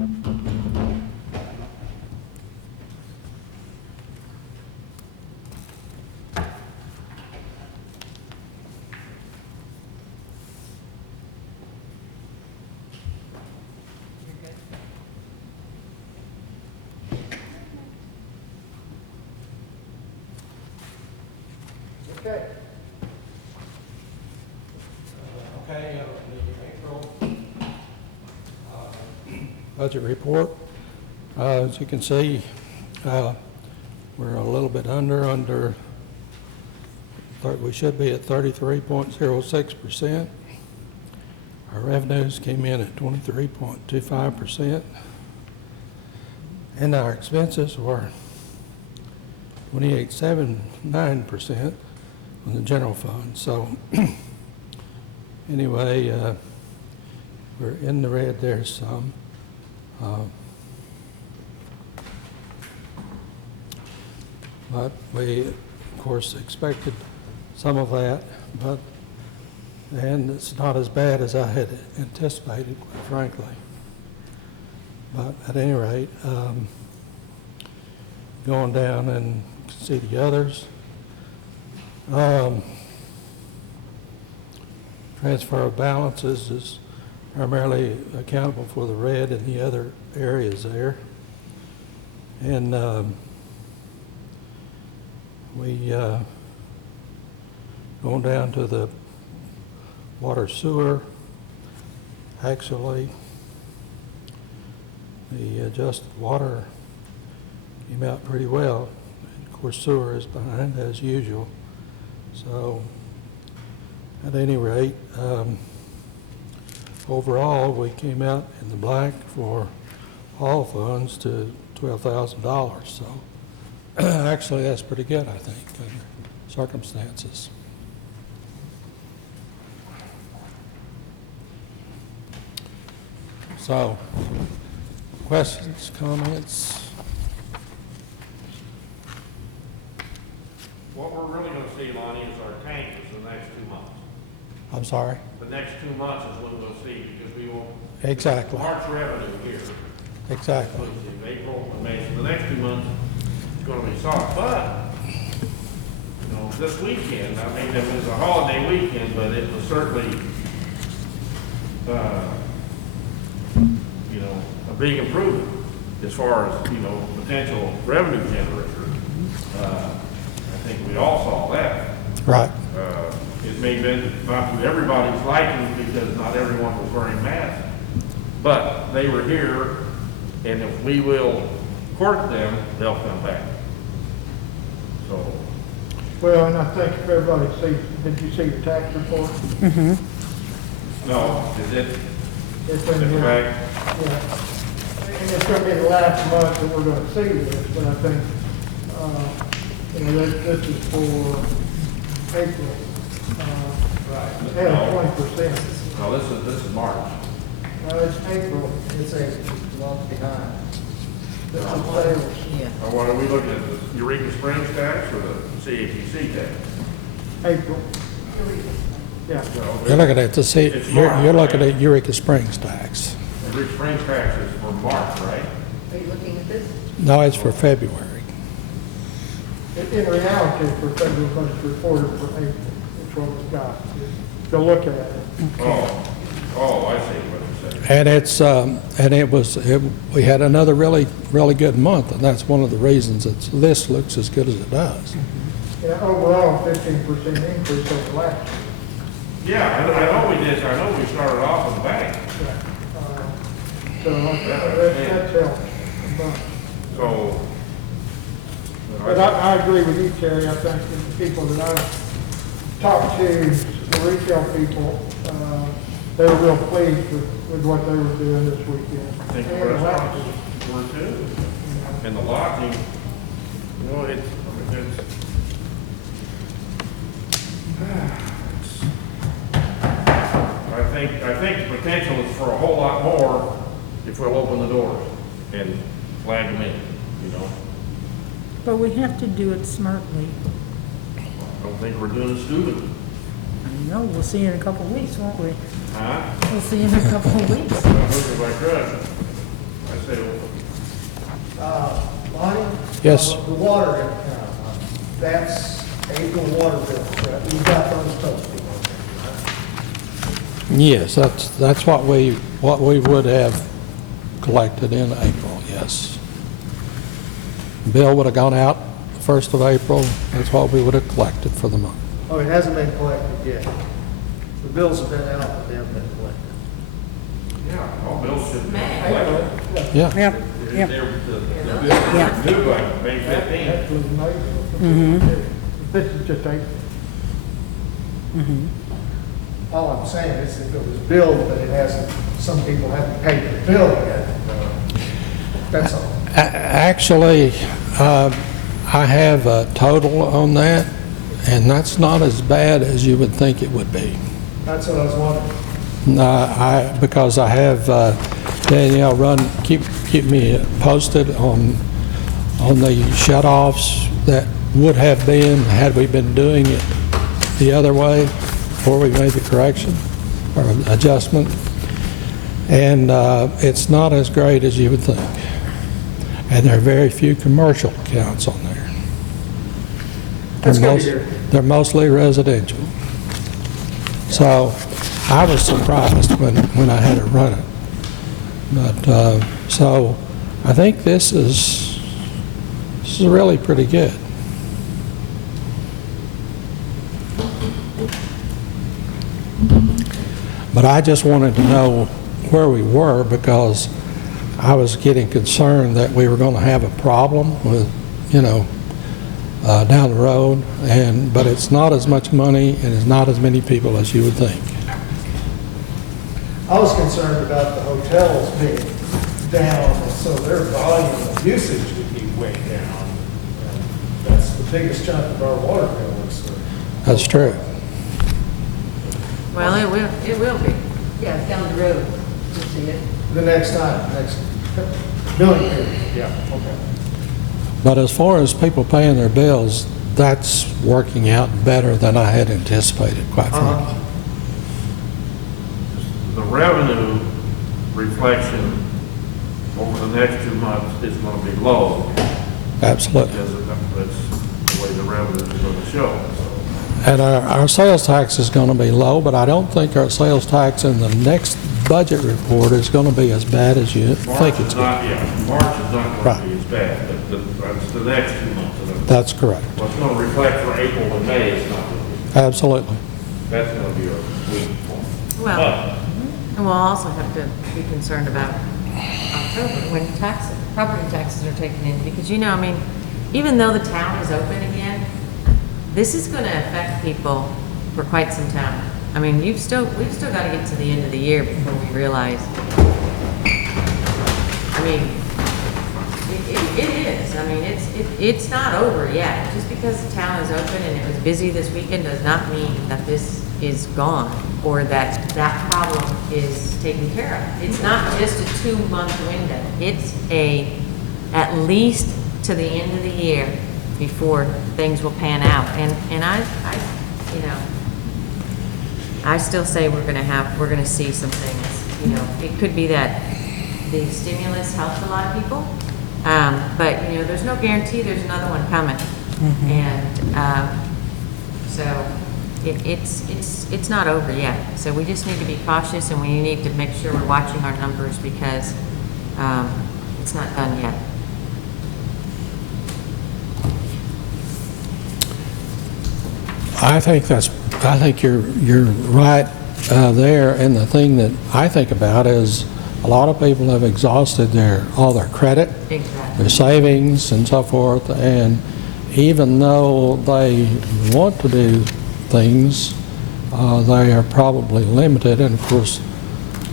Okay. Okay, the April budget report. As you can see, we're a little bit under, we should be at 33.06%. Our revenues came in at 23.25%. And our expenses were 28.79% on the general fund. So anyway, we're in the red there some. But we, of course, expected some of that, and it's not as bad as I had anticipated, quite frankly. But at any rate, going down and see the others. Transfer of balances is primarily accountable for the red and the other areas there. And we going down to the water sewer, actually the adjusted water came out pretty well. And of course, sewer is behind as usual. So at any rate, overall, we came out in the black for all funds to $12,000. So actually, that's pretty good, I think, under circumstances. So, questions, comments? What we're really gonna see, Lonnie, is our tankers the next 2 months. I'm sorry? The next 2 months is when we'll see, because we will. Exactly. March revenue here, Exactly. in April and May, so the next 2 months is gonna be soft, but, you know, this weekend, I mean, it was a holiday weekend, but it was certainly, you know, a big improvement as far as, you know, potential revenue generator. I think we all saw that. Right. It may have been not to everybody's liking because not everyone was wearing masks, but they were here, and if we will court them, they'll come back. So, Well, and I think if everybody sees, did you see the tax report? no, is it, It's is in it here. correct? Yeah. And it's gonna be the last month that we're gonna see this, but I think, you know, this is for April. Right. And No, 20%. no, this is March. It's April. It's a month behind. This is sales. Yeah. Or what are we looking at, the Eureka Springs tax or the CATC tax? April. Yeah. So, You're looking at the It's March, you're looking right? at Eureka Springs tax. Eureka Springs tax is for March, right? Are you looking at this? No, it's for February. In reality, for federal budget reported for April, it's what we've got. To look at it. Oh, I see what you're saying. And it's we had another really good month, and that's one of the reasons that this looks as good as it does. Yeah, overall, 15% increase over last year. Yeah, I know we did, I know we started off in the bank, So that's helped. so. But I agree with you, Terry. I think the people that I've talked to, the retail people, they were real pleased with what they were doing this weekend. I think the And last restaurants week. were too, and the lodging, you know, I think the potential is for a whole lot more if we'll open the doors and flag them in, you know? But we have to do it smartly. I don't think we're doing it stupid. I know, we'll see in a couple of weeks, won't we? Huh? We'll see in a couple of weeks. I wish if I could. I stay open. Lonnie? Yes. The water income, that's April water bill, correct? You got those posted on there, Yes, that's what we would have collected in April, yes. Bill would have gone out the 1st of April, that's what we would have collected for the month. right? Oh, it hasn't been collected yet. The bills have been out, but they haven't been collected. Yeah, all bills should be May. collected. Yeah, Yep, They're- yep. The Yeah. due by May 15th. Actually, Mm-hmm. this is just April. All I'm saying is if it was billed, but it hasn't, some people haven't paid the bill yet. That's all. Actually, I have a total on that, and that's not as bad as you would think it would be. That's what I was wondering. Because I have Danielle keep me posted on the shut-offs that would have been, had we been doing it the other way before we made the correction or adjustment. And it's not as great as you would think. And there are very few commercial accounts on there. That's good to hear. They're mostly residential. So I was surprised when I had to run it. But, so I think this is really pretty good. But I just wanted to know where we were because I was getting concerned that we were going to have a problem with, down the road, but it's not as much money and it's not as many people as you would think. I was concerned about the hotels being down, and so their volume of usage would be way down. And that's the biggest chunk of our water bill is That's true. Well, it will be. Yeah, down the road, you'll see it. the next billing period. Yeah, okay. But as far as people paying their bills, that's working out better than I had anticipated, quite frankly. The revenue reflection over the next 2 months is going to be low Absolutely. because that's the way the revenue is going to show. So And our sales tax is going to be low, but I don't think our sales tax in the next budget report is going to be as bad as you think it's going to be. March is not going Right. to be as bad, but that's the next 2 months of it. That's correct. What's going to reflect for April and May is not going to be, Absolutely. that's going to be a weak point. Well, But and we'll also have to be concerned about October when property taxes are taken in. Because, I mean, even though the town is open again, this is going to affect people for quite some time. I mean, we've still got to get to the end of the year before we realize. I mean, it is. I mean, it's not over yet. Just because the town is open and it was busy this weekend does not mean that this is gone or that problem is taken care of. It's not just a 2-month window. It's at least to the end of the year before things will pan out. And I still say we're going to see some things. It could be that the stimulus helped a lot of people, but there's no guarantee there's another one coming. And so it's not over yet. So we just need to be cautious and we need to make sure we're watching our numbers because it's not done yet. I think you're right there, and the thing that I think about is a lot of people have exhausted all their credit, Exactly. their savings and so forth, and even though they want to do things, they are probably limited, and of course,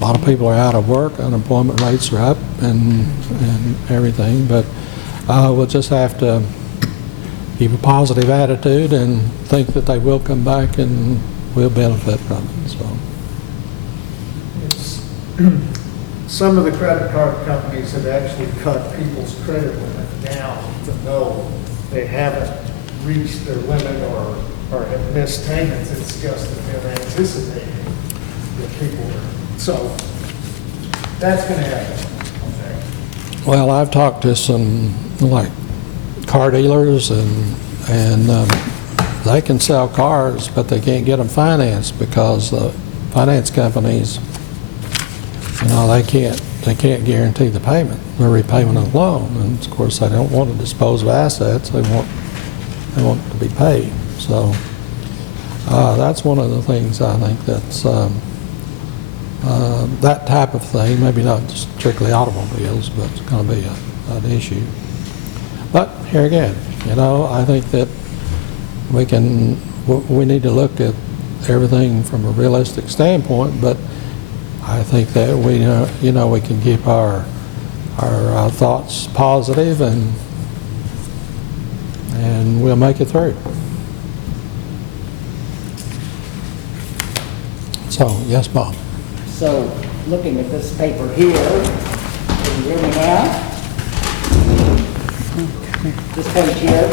a lot of people are out of work, unemployment rates are up and everything, but we'll just have to keep a positive attitude and think that they will come back and will benefit from it, so. It's- Some of the credit card companies have actually cut people's credit limit down, even though they haven't reached their limit or have missed payments. It's just that they're anticipating that people are, so that's going to happen. Okay. Well, I've talked to some, like, car dealers, and they can sell cars, but they can't get them financed because the finance companies, they can't guarantee the payment, the repayment of the loan. And of course, they don't want to dispose of assets. They want to be paid. So that's one of the things I think that's that type of thing, maybe not strictly automobiles, but it's going to be an issue. But here again, I think that we need to look at everything from a realistic standpoint, but I think that we can keep our thoughts positive, and we'll make it through. So, yes, Bob. So, looking at this paper here, can you hear me now? This page here.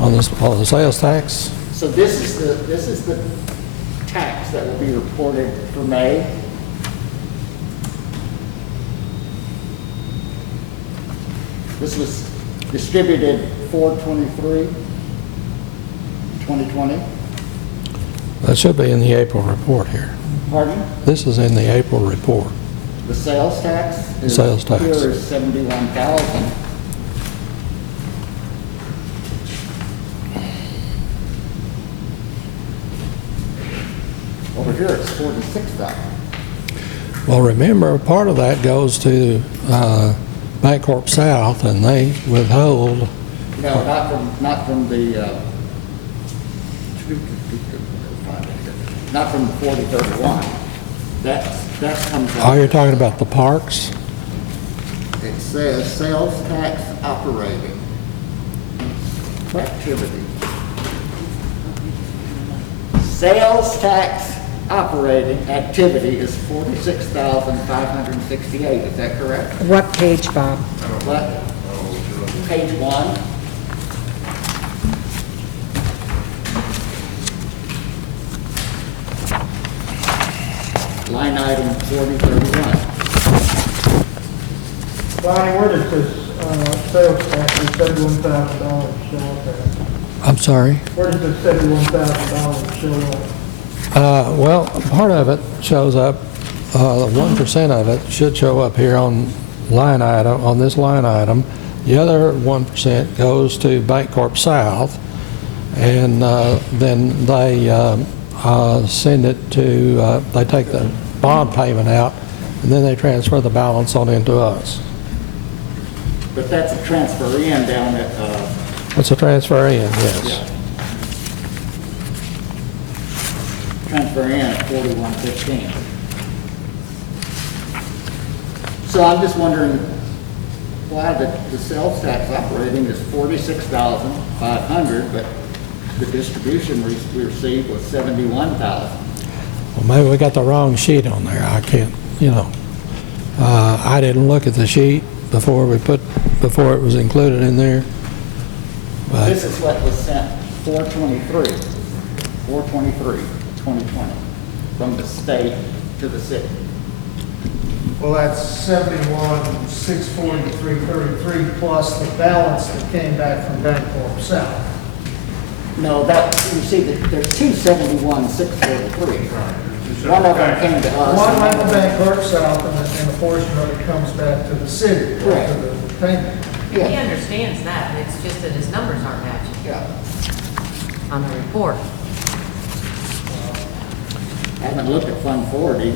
On the sales tax, So this is the tax that will be reported for May. This was distributed 4/23/2020. that should be in the April report here. Pardon? This is in the April report. The sales tax? Sales tax. Here is 71,000. Over here it's 46,000. Well, remember, part of that goes to Bancorp South, and they withhold. No, not from the 4031. That comes Oh, out. you're talking about the parks? It says sales tax operating activity. Sales tax operating activity is 46,568. Is that correct? What page, Bob? What? Page 1. Line item 4031. Bonnie, where does this sales tax of $71,000 show up at? I'm sorry? Where does this $71,000 show up? Well, part of it shows up, 1% of it should show up here on this line item. The other 1% goes to Bancorp South, and then they send it to, they take the bond payment out, and then they transfer the balance on into us. But that's a transfer in down at, It's a transfer in, yes. transfer in at 4115. So I'm just wondering why the sales tax operating is 46,500, but the distribution we received was 71,000. Well, maybe we got the wrong sheet on there. I can't, I didn't look at the sheet before it was included in there. But This is what was sent 4/23/2020, from the state to the city. Well, that's 71,643.33 plus the balance that came back from Bancorp South. No, you see, there's 271,643. One of them came to us. One went to Bancorp South, and a portion of it comes back to the city, to Correct. the payment. He Yeah, understands that, it's just that his numbers aren't matching yeah. on the report. I haven't looked at Fund 40.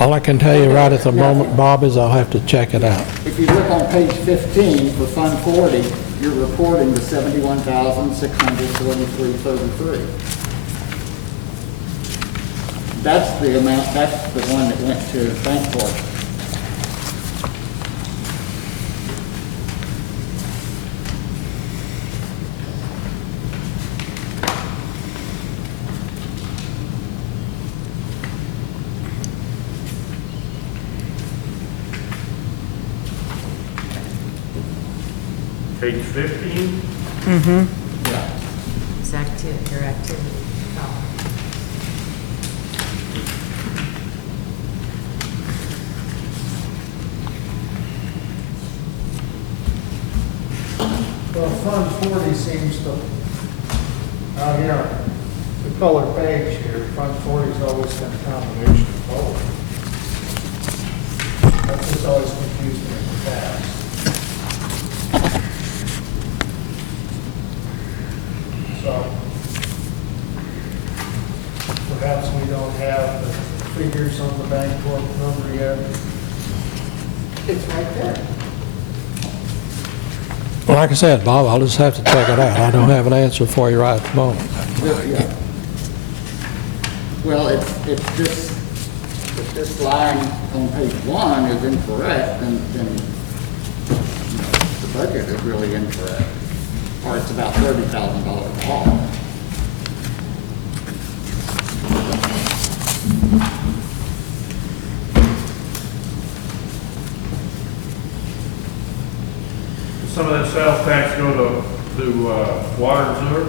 all I can tell you right at the moment, Bob, is I'll have to check it out. If you look on page 15 for Fund 40, you're reporting the 71,643.33. That's the amount, that's the one that went to Bancorp. Page 15, Yeah. It's your activity. Oh. seems to, out here, on the color page here, Fund 40's always been a combination of both. That's just always confused me in the past. So, perhaps we don't have the figures on the bank book number yet. It's right there. Well, like I said, Bob, I'll just have to check it out. I don't have an answer for you right at the moment. Yeah. Well, if this line on page 1 is incorrect, then you know, the budget is really incorrect. Or it's about $30,000 off. Some of that sales tax go to water and sewer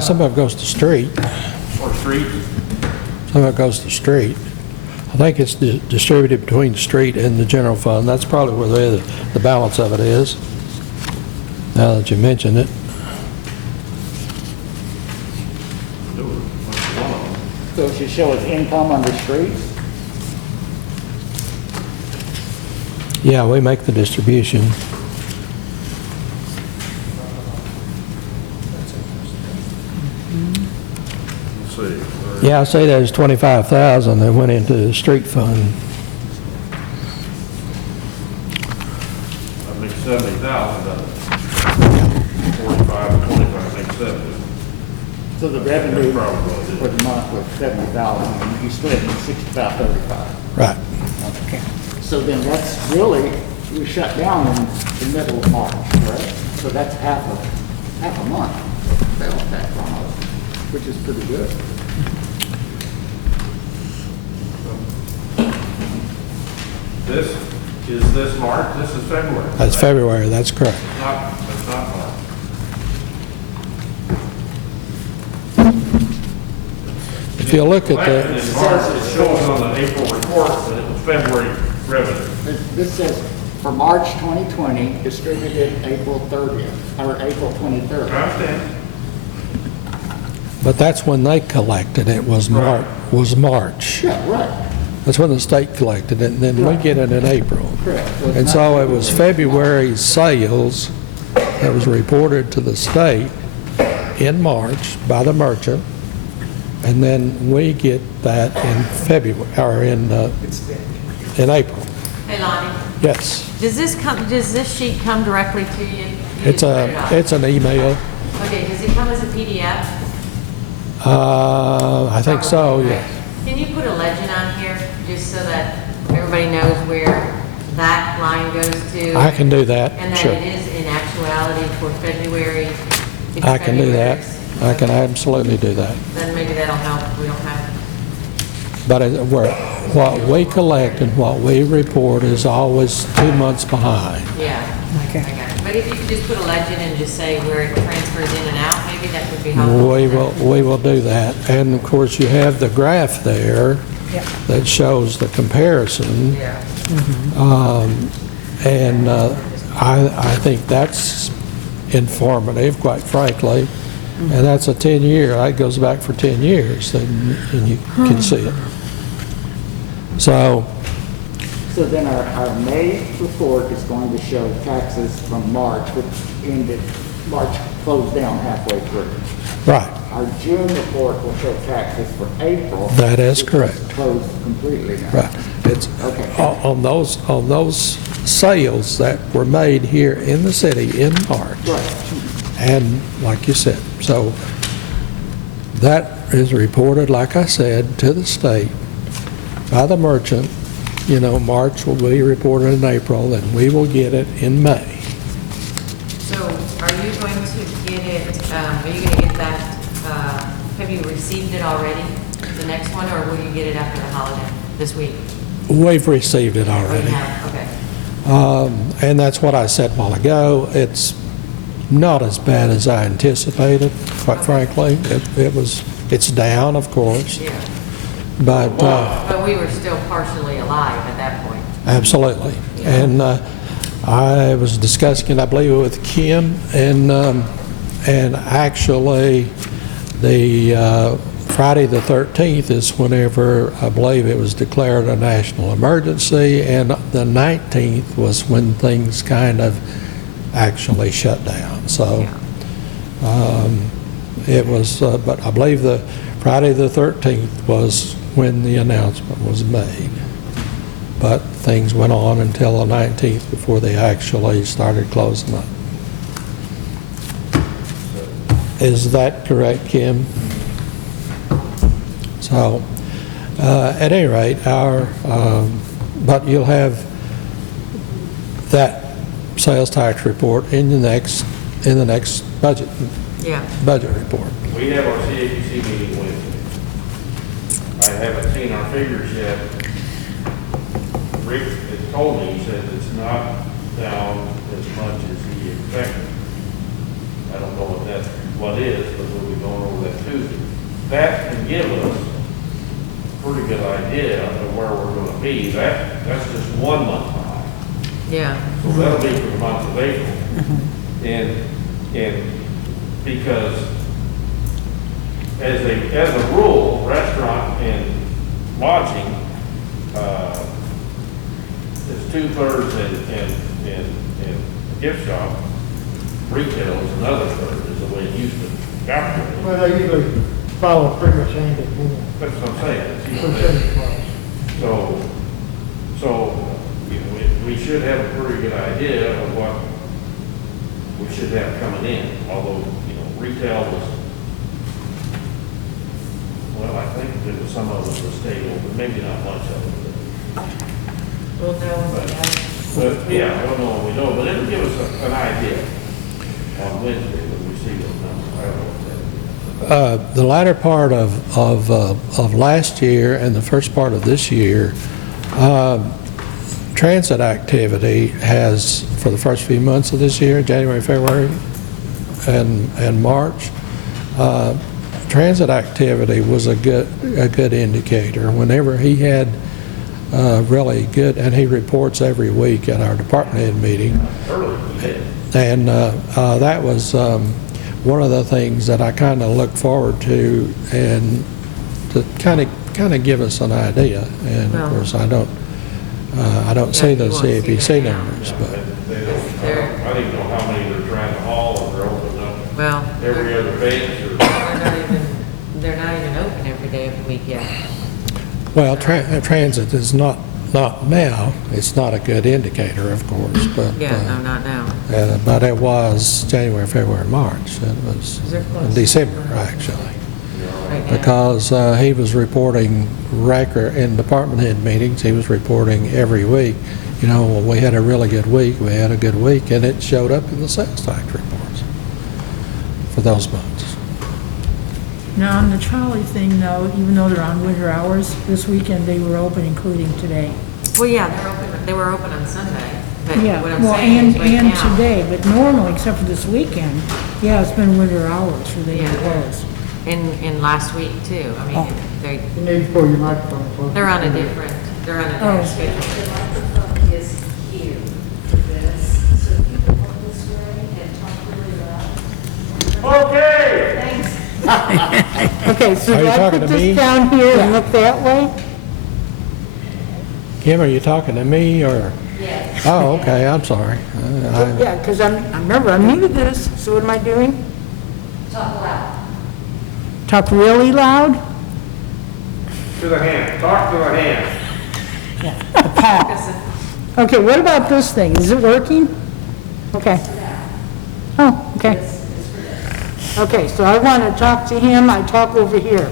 Some of it goes to street, or streets? some of it goes to street. I think it's distributed between the street and the general fund. That's probably where the balance of it is, now that you mention it. So it should show as income under streets? Yeah, we make the distribution. Let's see. Yeah, I say there's 25,000 that went into the street fund. I think 70,000 does it. 45 to 25, makes 70. So the revenue Probably. for the month was 70,000, and you split it in 65/35. Right. Okay. So then that's really, we shut down in the middle of March, correct? So that's half a month of sales tax almost, which is pretty good. Is this March? This is February. That's February, that's correct. It's not March. If you look at Collected the, in March, it shows on the April report that it was February revenue. This says for March 2020, distributed April 30th, or April 23rd. I understand. but that's when they collected it, was March. Yeah, right, That's when the state collected it, and then we get it in April. correct. So it's And not so it was February's sales that was reported to the state in March by the merchant, and then we get that in February, or in April. Hey Lonnie, Yes. does this sheet come directly to you? You It's just print it off? it's an email. Okay, does it come as a PDF? I think so, Probably, yeah. right. Can you put a legend on here, just so that everybody knows where that line goes to? I can do that, And that sure. it is in actuality for February. it's I can do that. February's. I can absolutely do that. Then maybe that'll help, if we don't have, But what we collect and what we report is always 2 months behind. yeah, I got it. But if you could just put a legend and just say where it transfers in and out, maybe that would be helpful. We will do that. And of course, you have the graph there Yep. that shows the comparison. Yeah. And I think that's informative, quite frankly. And that's a 10-year, that goes back for 10 years, and you can see it. So, So then our May report is going to show taxes from March, which ended, March closed down halfway through. right, Our June report will show taxes for April. that is which correct. Closed completely now. Right. It's Okay. on those sales that were made here in the city in March. Right. And like you said, so that is reported, like I said, to the state by the merchant. You know, March will be reported in April, and we will get it in May. So are you going to get it, are you going to get that, have you received it already, the next one, or will you get it after the holiday, this week? We've received it Or you already. have, okay. And that's what I said a while ago. It's not as bad as I anticipated, quite frankly. It's down, of course, Yeah. but But we were still partially alive at that point. absolutely. And I was discussing it, I believe, with Kim, and actually, the Friday the 13th is whenever I believe it was declared a national emergency, and the 19th was when things kind of actually shut down. So it was, but I believe the Friday the 13th was when the announcement was made. But things went on until the 19th before they actually started closing up. Is that correct, Kim? So, at any rate, but you'll have that sales tax report in the next budget report. We have our CAPC meeting Wednesday. I haven't seen our figures yet. Rick has told me, he says it's not down as much as he expected. I don't know what is, but we'll be going over that Tuesday. That can give us a pretty good idea of where we're going to be. That's just 1 month behind. Yeah. So that'll be for the month of April. And because as a rule, restaurant and lodging is 2/3 and gift shop. Retail is another third, is the way it used to calculate. Well, they usually follow pretty much hand in hand. That's what I'm saying. Percentage wise. So you know, we should have a pretty good idea of what we should have coming in, although, you know, retail was, well, I think it was some of it was stable, but maybe not much of it. We'll know. But yeah, I don't know what we know, but it'll give us an idea on Wednesday when we see those numbers. I don't know what that is. The latter part of last year and the first part of this year, transit activity has, for the first few months of this year, January, February, and March, transit activity was a good indicator. Whenever he had really good, and he reports every week at our department head meeting, and that was one of the things that I kind of look forward to, and to kind of give us an idea. And of course, I don't see the CAPC numbers, but I don't even know how many they're trying to haul, or they're opening up Well, every other bench, or they're not even open every day of the week yet. well, transit is not now. It's not a good indicator, of course, but Yeah, no, not now. but it was January, February, March. It was They're close. December actually. Right now. Because he was reporting record in department head meetings. He was reporting every week. You know, well, we had a really good week. We had a good week, and it showed up in the sales tax reports for those months. Now, on the trolley thing though, even though they're on winter hours, this weekend they were open, including today. Well, yeah, they were open on Sunday, but Yeah, what I'm well, saying is right and now. today, but normally, except for this weekend, yeah, it's been winter hours where they Yeah. were closed. In last week too. I mean, Oh. they, You need to pull your microphone closer. they're on a different schedule. The microphone is here for this, so if you can look this way and talk really loud. okay. Thanks. Okay, so Are do you I talking put to me? this down here and look that way? Kim, are you talking to me or? Yes. Oh, okay, I'm sorry. Yeah, because I remember, I muted this, so what am I doing? Talk loud. Talk really loud? To the hand, talk to the hand. The paw. Okay, what about this thing? Is it working? Okay. Oh, okay. Okay, so I want to talk to him, I talk over here.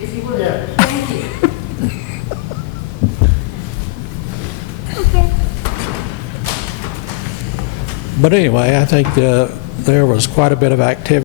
If you would, Yeah. thank you. But anyway, I think there was quite a bit of activity